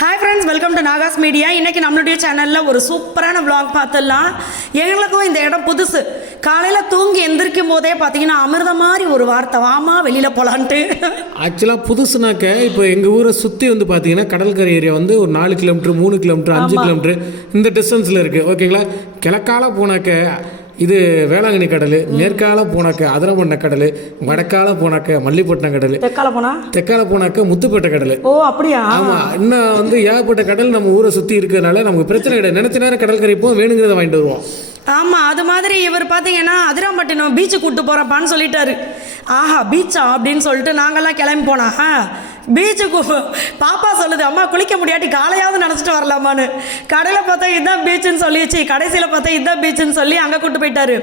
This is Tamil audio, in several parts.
Hi friends, welcome to Nahash media. இன்றைக்கி நம்மளுடைய சேனலில் ஒரு சூப்பரான vlog பார்த்துடலாம். எங்களுக்கும் இந்த இடம் புதுசு. காலையில் தூங்கி எந்திரிக்கும் போதே பார்த்தீங்கன்னா அமிர்த மாதிரி ஒரு வார்த்தை, வாமா வெளியில் போகலான்ட்டு. ஆக்சுவலாக புதுசுனாக்க இப்போ எங்கள் ஊரை சுற்றி வந்து பார்த்தீங்கன்னா கடற்கரை ஏரியா வந்து ஒரு 4 கிலோமீட்டர் 3 கிலோமீட்டர் 5 கிலோமீட்டர் இந்த டிஸ்டன்ஸில் இருக்குது. ஓகேங்களா, கிழக்கால போனாக்க இது வேளாங்கண்ணி கடல், மேற்கால போனாக்க அதிரமண்ண கடல், வடக்கால போனாக்க மல்லிப்பட்டினம் கடல், தெற்கால போனாக்க முத்துப்பேட்டை கடல். ஓ அப்படியா? ஆமாம், இன்னும் வந்து ஏகப்பட்ட கடல் நம்ம ஊரை சுற்றி இருக்கிறதுனால நமக்கு பிரச்சனை கிடையாது. நினைச்ச நேரம் கடற்கரை போவோம், வேணுங்கிறத வாங்கிட்டு வருவோம். ஆமாம், அது மாதிரி இவர் பார்த்தீங்கன்னா அதிராம்பட்டினம் பீச்சு கூப்பிட்டு போகிறப்பான்னு சொல்லிட்டாரு. ஆஹா பீச்சா அப்படின்னு சொல்லிட்டு நாங்கள்லாம் கிளம்பி போனா பீச்சுக்கு பாப்பா சொல்லுது, அம்மா குளிக்க முடியாட்டி காலையாவது நினச்சிட்டு வரலாமான்னு. கடையில் பார்த்தா இதுதான் பீச்சுன்னு சொல்லிடுச்சு. கடைசியில் பார்த்தா இதுதான் பீச்சுன்னு சொல்லி அங்கே கூப்பிட்டு போயிட்டாரு.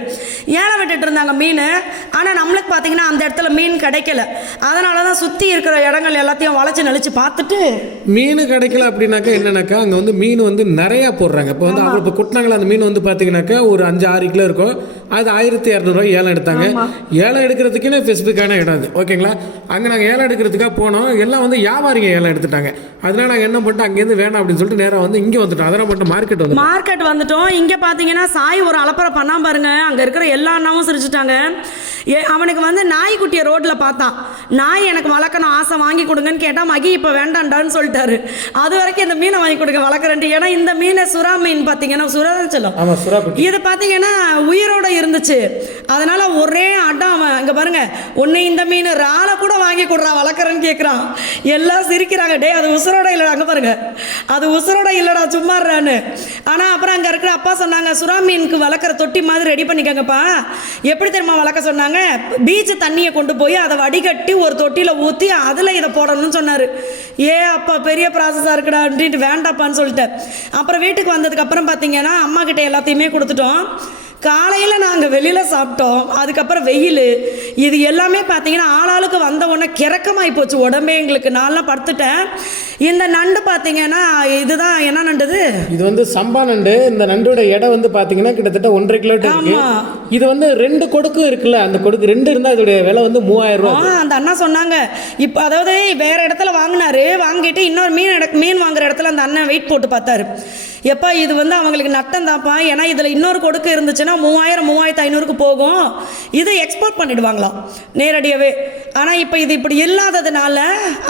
ஏழை விட்டுட்டு இருந்தாங்க மீன். ஆனால் நம்மளுக்கு பார்த்தீங்கன்னா அந்த இடத்துல மீன் கிடைக்கல. அதனால தான் சுற்றி இருக்கிற இடங்கள் எல்லாத்தையும் வளைச்சி நெளிச்சு பார்த்துட்டு மீன் கிடைக்கல அப்படின்னாக்கா என்னன்னாக்கா அங்கே வந்து மீன் வந்து நிறையா போடுறாங்க. இப்போ வந்து அவங்க இப்போ கொட்டினாங்களா அந்த மீன் வந்து பார்த்தீங்கன்னாக்கா ஒரு 5-6 கிலோ இருக்கும். அது 1200 ஏலம் எடுத்தாங்க. ஏலம் எடுக்கிறதுக்குன்னு ஸ்பெசிஃபிக்கான இடம் அது. ஓகேங்களா, அங்கே நாங்கள் ஏலம் எடுக்கிறதுக்காக போனோம். எல்லாம் வந்து வியாபாரிங்க ஏலம் எடுத்துட்டாங்க. அதனால நாங்கள் என்ன பண்ணிட்டோம், அங்கேருந்து வேணாம் அப்படின்னு சொல்லிட்டு நேராக வந்து இங்கே வந்துட்டோம். அதெல்லாம் மட்டும் மார்க்கெட் வந்துட்டோம். இங்கே பார்த்தீங்கன்னா சாய் ஒரு அலப்பறை பண்ணாம பாருங்க. அங்கே இருக்கிற எல்லா அண்ணாவும் சிரிச்சுட்டாங்க. அவனுக்கு வந்து நாய்க்குட்டியை ரோட்டில் பார்த்தான். நாய் எனக்கு வளர்க்கணும் ஆசை, வாங்கி கொடுங்கன்னு கேட்டால் மகி இப்போ வேண்டாண்டான்னு சொல்லிட்டாரு. அது வரைக்கும் இந்த மீனை வாங்கி கொடுங்க வளர்க்குறேன்ட்டு. ஏன்னா இந்த மீனை சுறா மீன் பார்த்தீங்கன்னா சுறாச்சலம் இது பார்த்தீங்கன்னா உயிரோட இருந்துச்சு. அதனால ஒரே அடம். அவன் இங்கே பாருங்க, ஒன்று இந்த மீன் ராலை கூட வாங்கி கொடுறா வளர்க்குறேன்னு கேட்குறான். எல்லாம் சிரிக்கிறாங்க. டே அது உசுரோட இல்லைடா, அங்கே பாருங்க அது உசுரோட இல்லைடா சும்மாறான்னு. ஆனால் அப்புறம் அங்கே இருக்கிற அப்பா சொன்னாங்க, சுறா மீனுக்கு வளர்க்குற தொட்டி மாதிரி ரெடி பண்ணிக்கங்கப்பா. எப்படி தெரியுமா வளர்க்க சொன்னாங்க? பீச்சு தண்ணியை கொண்டு போய் அதை வடிகட்டி ஒரு தொட்டியில் ஊற்றி அதில் இதை போடணும்னு சொன்னார். அப்பா பெரிய ப்ராசஸாக இருக்குடா அப்படின்ட்டு வேண்டாப்பான்னு சொல்லிட்டேன். அப்புறம் வீட்டுக்கு வந்ததுக்கப்புறம் பார்த்தீங்கன்னா அம்மா கிட்ட எல்லாத்தையுமே கொடுத்துட்டோம். காலையில் நாங்கள் வெளியில் சாப்பிட்டோம். அதுக்கப்புறம் வெயில் இது எல்லாமே பார்த்தீங்கன்னா ஆளாளுக்கு வந்த உடனே கிறக்கமாகி போச்சு உடம்பே எங்களுக்கு. நான்லாம் படுத்துட்டேன். இந்த நண்டு பார்த்தீங்கன்னா இதுதான் என்ன நண்டுது? இது வந்து சம்பா நண்டு. இந்த நண்டோட எடை வந்து பார்த்தீங்கன்னா கிட்டத்தட்ட 1.5 கிலோ இருக்கு. இது வந்து 2 கொடுக்கு இருக்குல்ல, அந்த கொடுக்கு 2 இருந்தால் இதோடைய விலை வந்து 3000 ரூபா. அந்த அண்ணா சொன்னாங்க. இப்போ அதாவது வேற இடத்துல வாங்கினாரு. வாங்கிட்டு இன்னொரு மீன் வாங்குற இடத்துல அந்த அண்ணன் வெயிட் போட்டு பார்த்தாரு. எப்பா இது வந்து அவங்களுக்கு நட்டம் தான்ப்பா. ஏன்னா இதில் இன்னொரு கொடுக்கு இருந்துச்சுன்னா 3000-3500க்கு போகும். இது எக்ஸ்போர்ட் பண்ணிடுவாங்களாம் நேரடியாகவே. ஆனால் இப்போ இது இப்படி இல்லாததுனால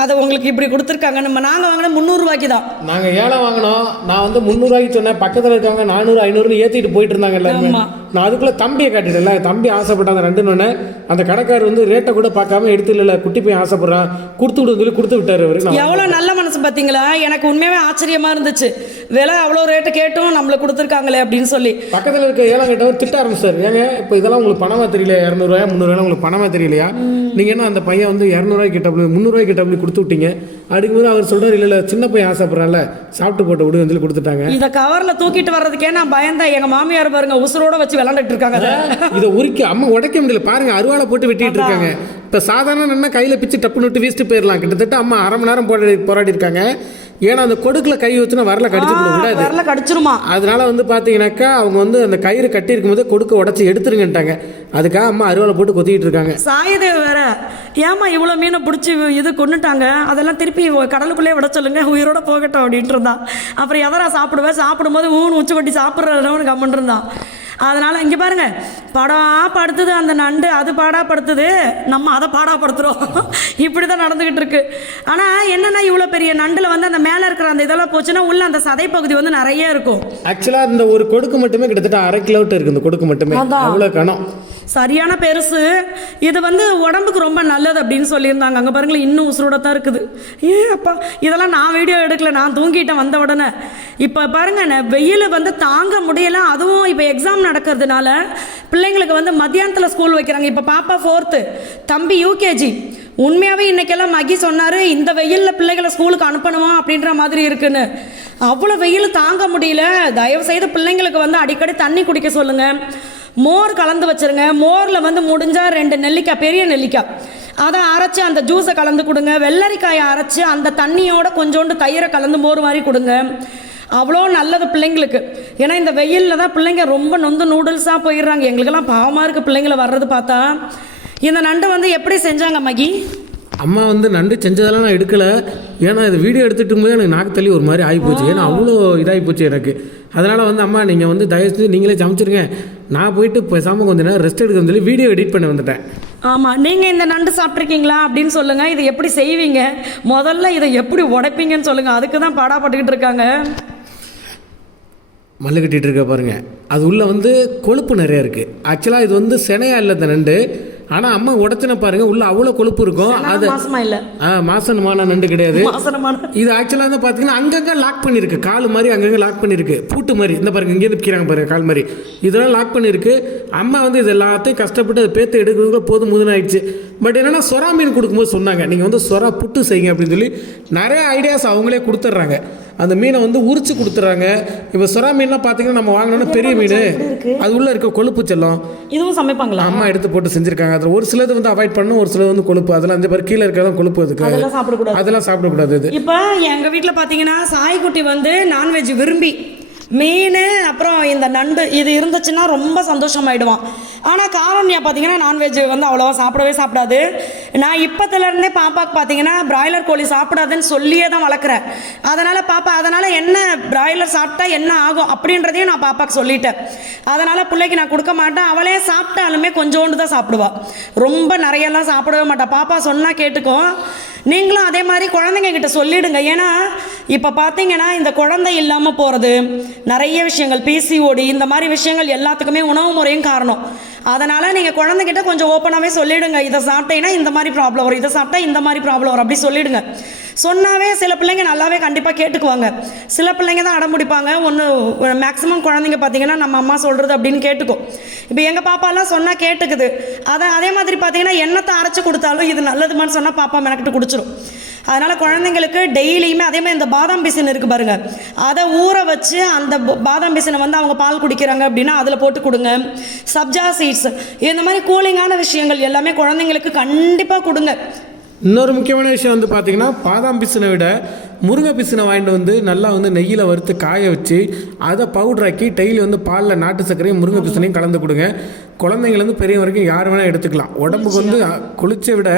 அதை உங்களுக்கு இப்படி கொடுத்துருக்காங்க. நாங்கள் வாங்கின 300 ரூபாய்க்கு தான். நாங்கள் ஏழை வாங்கினோம். நான் வந்து 300 ரூபாய்க்கு சொன்னேன். பக்கத்தில் இருக்காங்க 400-500 ஏற்றிட்டு போயிட்டு இருந்தாங்க எல்லாருமே. நான் அதுக்குள்ளே தம்பியை காட்டிட்டேன்ல. தம்பி ஆசைப்பட்டாங்க 2 அந்த கடைக்காரர் வந்து ரேட்டை கூட பார்க்காம எடுத்து இல்லை குட்டி போய் ஆசைப்படுறான் கொடுத்து விடுன்னு சொல்லி கொடுத்து விட்டாரு. எவ்வளோ நல்ல மனசு பார்த்தீங்களா? எனக்கு உண்மையாகவே ஆச்சரியமாக இருந்துச்சு. விலை அவ்வளோ ரேட்டு கேட்டும் நம்மளுக்கு கொடுத்துருக்காங்களே அப்படின்னு சொல்லி. பக்கத்தில் இருக்க ஏழாம் கேட்டவர் திட்ட ஆரம்பிச்சார். ஏங்க இப்போ இதெல்லாம் உங்களுக்கு பணமாக தெரியல, 200 300 உங்களுக்கு பணமாக தெரியலையா? நீங்கள் என்ன அந்த பையன் வந்து 200 கிட்டப்படி 300 கிட்டப்படி கொடுத்து விட்டீங்க அப்படிங்கும்போது அவர் சொல்கிறார், இல்லை சின்ன பையன் ஆசைப்படுறால சாப்பிட்டு போட்டு விடுன்னு சொல்லி கொடுத்துட்டாங்க. இதை கவரில் தூக்கிட்டு வர்றதுக்கே நான் பயந்தேன். எங்கள் மாமியார் பாருங்க உசுரோட வச்சு விளாண்டுட்டு இருக்காங்க. இதை உரிக்க அம்மா உடைக்க முடியல பாருங்க, அருவாளை போட்டு வெட்டிட்டு இருக்காங்க. இப்போ சாதாரண என்ன கையில் பிச்சு டப்புன்னு விட்டு வீசிட்டு போயிடலாம். கிட்டத்தட்ட அம்மா அரை மணி நேரம் போராடி இருக்காங்க. ஏன்னா அந்த கொடுக்குல கை வச்சுனா வரல கடிச்சிருமா. அதனால வந்து பார்த்தீங்கன்னாக்கா அவங்க வந்து அந்த கயிறு கட்டி இருக்கும்போது கொடுக்க உடச்சி எடுத்துருங்கட்டாங்க. அதுக்காக அம்மா அருவாளை போட்டு கொத்திக்கிட்டு இருக்காங்க. சாயதேவ வேற ஏமா இவ்வளோ மீனை பிடிச்சி இது கொண்டுட்டாங்க, அதெல்லாம் திருப்பி கடலுக்குள்ளே விட சொல்லுங்க, உயிரோட போகட்டும் அப்படின்ட்டு இருந்தான். அப்புறம் எதரா சாப்பிடும்போது உச்சி கொட்டி சாப்பிட்றவனு கம்மன் இருந்தான். அதனால் இங்கே பாருங்கள் படுத்துது அந்த நண்டு, அது பாடாப்படுத்துது, நம்ம அதை பாடாப்படுத்துகிறோம். இப்படி தான் நடந்துக்கிட்டு இருக்கு. ஆனால் என்னென்னா இவ்வளோ பெரிய நண்டில் வந்து அந்த மேலே இருக்கிற அந்த இதெல்லாம் போச்சுன்னா உள்ள அந்த சதை பகுதி வந்து நிறைய இருக்கும். ஆக்சுவலாக இந்த ஒரு கொடுக்கு மட்டுமே கிட்டத்தட்ட 1/2 கிலோமீட்டர் இருக்குது. இந்த கொடுக்கு மட்டுமே அவ்வளோ கணம், சரியான பெருசு. இது வந்து உடம்புக்கு ரொம்ப நல்லது அப்படின்னு சொல்லியிருந்தாங்க. அங்கே பாருங்களேன் இன்னும் உசுரோட தான் இருக்குது. அப்பா இதெல்லாம் நான் வீடியோ எடுக்கல, நான் தூங்கிட்டேன் வந்த உடனே. இப்போ பாருங்க வெயில் வந்து தாங்க முடியல. அதுவும் இப்போ எக்ஸாம் நடக்கிறதுனால பிள்ளைங்களுக்கு வந்து மத்தியானத்தில் ஸ்கூல் வைக்கிறாங்க. இப்போ பாப்பா 4th, தம்பி UKG. உண்மையாகவே இன்றைக்கெல்லாம் மகி சொன்னார், இந்த வெயிலில் பிள்ளைகளை ஸ்கூலுக்கு அனுப்பணுமா அப்படின்ற மாதிரி இருக்குன்னு. அவ்வளோ வெயில் தாங்க முடியல. தயவுசெய்து பிள்ளைங்களுக்கு வந்து அடிக்கடி தண்ணி குடிக்க சொல்லுங்கள். மோர் கலந்து வச்சுருங்க. மோரில் வந்து முடிஞ்சால் 2 நெல்லிக்காய், பெரிய நெல்லிக்காய், அதை அரைச்சி அந்த ஜூஸை கலந்து கொடுங்க. வெள்ளரிக்காயை அரைச்சி அந்த தண்ணியோட கொஞ்சோண்டு தயிரை கலந்து மோர் மாதிரி கொடுங்க. அவ்வளோ நல்லது பிள்ளைங்களுக்கு. ஏன்னா இந்த வெயிலில் தான் பிள்ளைங்க ரொம்ப நொந்து நூடுல்ஸாக போயிடுறாங்க. எங்களுக்கெல்லாம் பாவமாக இருக்குது பிள்ளைங்களை வர்றது பார்த்தா. இந்த நண்டு வந்து எப்படி செஞ்சாங்க மகி? அம்மா வந்து நண்டு செஞ்சதெல்லாம் நான் எடுக்கலை, ஏன்னா இது வீடியோ எடுத்துகிட்டு போது எனக்கு நாக்கு தள்ளி ஒரு மாதிரி ஆகிப்போச்சு. ஏன்னா அவ்வளோ இதாகி போச்சு எனக்கு. அதனால் வந்து அம்மா நீங்கள் வந்து தயவு செஞ்சு நீங்களே சமைச்சிருங்க, நான் போயிட்டு பேசாமல் கொஞ்சம் நேரம் ரெஸ்ட் எடுக்க சொல்லி வீடியோ எடிட் பண்ண வந்துட்டேன். ஆமாம், நீங்கள் இந்த நண்டு சாப்பிட்ருக்கீங்களா அப்படின்னு சொல்லுங்கள். இதை எப்படி செய்வீங்க, முதல்ல இதை எப்படி உடைப்பீங்கன்னு சொல்லுங்கள். அதுக்கு தான் பாடாப்பட்டுக்கிட்டு இருக்காங்க. மல்லு கட்டிகிட்டு இருக்க பாருங்கள், அது உள்ளே வந்து கொழுப்பு நிறையா இருக்குது. ஆக்சுவலாக இது வந்து செனையா இல்லை இந்த நண்டு, ஆனால் அம்மா உடச்சின பாருங்கள் உள்ளே அவ்வளோ கொழுப்பு இருக்கும். அது மாசமா இல்லை, மாசனமான நண்டு கிடையாது. மாசனமான இது ஆக்சுவலாக வந்து பார்த்தீங்கன்னா அங்கங்கே லாக் பண்ணியிருக்கு, கால் மாதிரி அங்கங்கே லாக் பண்ணியிருக்கு, பூட்டு மாதிரி. இந்த பாருங்க இங்கேருந்து பிக்கிறாங்க பாருங்கள் கால் மாதிரி, இதெல்லாம் லாக் பண்ணியிருக்கு. அம்மா வந்து இது எல்லாத்தையும் கஷ்டப்பட்டு அதை பேத்து எடுக்கிறதுக்குள்ள போதும் முதுன்னு ஆயிடுச்சு. பட் என்னென்னா சொரா மீன் கொடுக்கும்போது சொன்னாங்க நீங்கள் வந்து சொரா புட்டு செய்யுங்க அப்படின்னு சொல்லி நிறைய ஐடியாஸ் அவங்களே கொடுத்துட்றாங்க. அந்த மீனை வந்து உரிச்சு கொடுத்துட்றாங்க. இப்போ சொரா மீன்லாம் பார்த்தீங்கன்னா நம்ம வாங்கினோன்னா பெரிய மீன், அது உள்ளே இருக்க கொழுப்பு செல்லம். இதுவும் சமைப்பாங்களா? அம்மா எடுத்து போட்டு செஞ்சுருக்காங்க. அதில் ஒரு சிலது வந்து அவாய்ட் பண்ணணும், ஒரு சிலது வந்து கொழுப்பு, அதெல்லாம் அந்த பேர் கீழே இருக்கிறதான் கொழுப்பு. அதுக்கு அதெல்லாம் சாப்பிடக்கூடாது. இது இப்போ எங்கள் வீட்டில் பார்த்தீங்கன்னா சாய்க்குட்டி வந்து நான்வெஜ் விரும்பி மீன் அப்புறம் இந்த நண்டு இது இருந்துச்சுன்னா ரொம்ப சந்தோஷமாயிடுவான். ஆனால் காரண்யா பார்த்தீங்கன்னா நான்வெஜ் வந்து அவ்வளோவா சாப்பிடாது. நான் இப்போத்துலேருந்தே பாப்பாவுக்கு பார்த்தீங்கன்னா பிராய்லர் கோழி சாப்பிடாதுன்னு சொல்லியே தான் வளர்க்குறேன். அதனால் என்ன பிராய்லர் சாப்பிட்டா என்ன ஆகும் அப்படின்றதையும் நான் பாப்பாவுக்கு சொல்லிட்டேன். அதனால் பிள்ளைக்கு நான் கொடுக்க மாட்டேன். அவளே சாப்பிட்டாலுமே கொஞ்சோண்டு தான் சாப்பிடுவாள், ரொம்ப நிறையெல்லாம் சாப்பிடவே மாட்டாள். பாப்பா சொன்னால் கேட்டுக்கும். நீங்களும் அதே மாதிரி குழந்தைங்க கிட்ட சொல்லிடுங்க. ஏன்னா இப்போ பார்த்தீங்கன்னா இந்த குழந்தை இல்லாமல் போகிறது, நிறைய விஷயங்கள், பிசிஓடி, இந்த மாதிரி விஷயங்கள் எல்லாத்துக்குமே உணவு முறையும் காரணம். அதனால் நீங்கள் குழந்தைகிட்ட கொஞ்சம் ஓப்பனாகவே சொல்லிவிடுங்க. இதை சாப்பிட்டீங்கன்னா இந்த மாதிரி ப்ராப்ளம் வரும், இதை சாப்பிட்டா இந்த மாதிரி ப்ராப்ளம் வரும், அப்படி சொல்லிவிடுங்க. சொன்னாவே சில பிள்ளைங்க நல்லாவே கண்டிப்பாக கேட்டுக்குவாங்க. சில பிள்ளைங்க தான் அடம்பிடிப்பாங்க. மேக்ஸிமம் குழந்தைங்க பார்த்தீங்கன்னா நம்ம அம்மா சொல்கிறது அப்படின்னு கேட்டுக்கும். இப்போ எங்கள் பாப்பாலாம் சொன்னால் கேட்டுக்குது. அதே மாதிரி பார்த்தீங்கன்னா எண்ணத்தை அரைச்சி கொடுத்தாலும் இது நல்லதுமான்னு சொன்னால் பாப்பா மெனக்கிட்டு குடிச்சிடும். அதனால் குழந்தைங்களுக்கு டெய்லியுமே அதே மாதிரி இந்த பாதாம் பிசின் இருக்குது பாருங்கள், அதை ஊற வச்சு அந்த பாதாம் பிசினை வந்து அவங்க பால் குடிக்கிறாங்க அப்படின்னா அதில் போட்டு கொடுங்க. சப்ஜா சீட்ஸ், இந்த மாதிரி கூலிங்கான விஷயங்கள் எல்லாமே குழந்தைங்களுக்கு கண்டிப்பாக கொடுங்க. இன்னொரு முக்கியமான விஷயம் வந்து பார்த்தீங்கன்னா பாதாம் பிசினை விட முருங்கை பிசினை வாங்கிட்டு வந்து நல்லா வந்து நெய்யில் வறுத்து காய வச்சு அதை பவுட்ராக்கி டெய்லி வந்து பாலில் நாட்டு சர்க்கரையும் முருங்கை பிசினையும் கலந்து கொடுங்க. குழந்தைங்கலேருந்து பெரிய வரைக்கும் யார் வேணால் எடுத்துக்கலாம். உடம்புக்கு வந்து குளிச்சை விட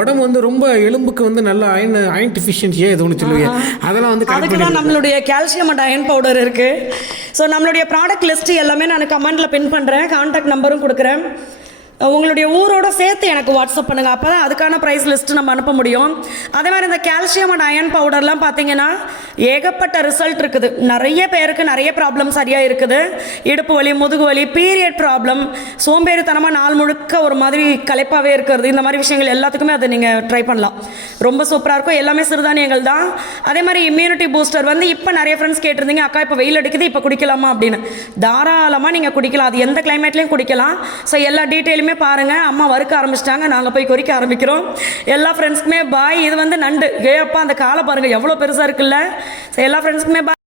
உடம்பு வந்து ரொம்ப எலும்புக்கு வந்து நல்ல அயன் டிஃபிஷியன்சியே எது ஒன்று சொல்லுவீங்க, அதெல்லாம் வந்து அதுக்கு தான் நம்மளுடைய கால்சியம் அண்ட் அயன் பவுடர் இருக்குது. ஸோ நம்மளுடைய ப்ராடக்ட் லிஸ்ட்டு எல்லாமே நான் கமெண்ட்டில் பின் பண்ணுறேன், கான்டாக்ட் நம்பரும் கொடுக்குறேன். உங்களுடைய ஊரோட சேர்த்து எனக்கு வாட்ஸ்அப் பண்ணுங்கள், அப்போ தான் அதுக்கான ப்ரைஸ் லிஸ்ட்டு நம்ம அனுப்ப முடியும். அதே மாதிரி இந்த கால்சியம் அண்ட் அயன் பவுடர்லாம் பார்த்தீங்கன்னா ஏகப்பட்ட ரிசல்ட் இருக்குது. நிறைய பேருக்கு நிறைய ப்ராப்ளம் சரியாக இருக்குது. இடுப்பு வலி, முதுகு வலி, பீரியட் ப்ராப்ளம், சோம்பேறித்தனமாக நாள் முழுக்க ஒரு மாதிரி களைப்பாகவே இருக்கிறது, இந்த மாதிரி விஷயங்கள் எல்லாத்துக்குமே அதை நீங்கள் ட்ரை பண்ணலாம். ரொம்ப சூப்பராக இருக்கும். எல்லாமே சிறுதானியங்கள் தான். அதே மாதிரி இம்யூனிட்டி பூஸ்டர் வந்து இப்போ நிறைய ஃப்ரெண்ட்ஸ் கேட்டிருந்தீங்க, அக்கா இப்போ வெயில் அடிக்குது இப்போ குடிக்கலாமா அப்படின்னு. தாராளமாக நீங்கள் குடிக்கலாம், அது எந்த கிளைமேட்லேயும் குடிக்கலாம். ஸோ எல்லா டீட்டெயிலுமே பாருங்கள். அம்மா வறுக்க ஆரம்பிச்சிட்டாங்க, நாங்கள் போய் கொறிக்க ஆரம்பிக்கிறோம். எல்லா ஃப்ரெண்ட்ஸ்க்குமே பாய். இது வந்து நண்டு, அப்பா அந்த காலை பாருங்கள் எவ்வளோ பெருசாக இருக்குல்ல. ஸோ எல்லா ஃப்ரெண்ட்ஸ்க்குமே பாய்.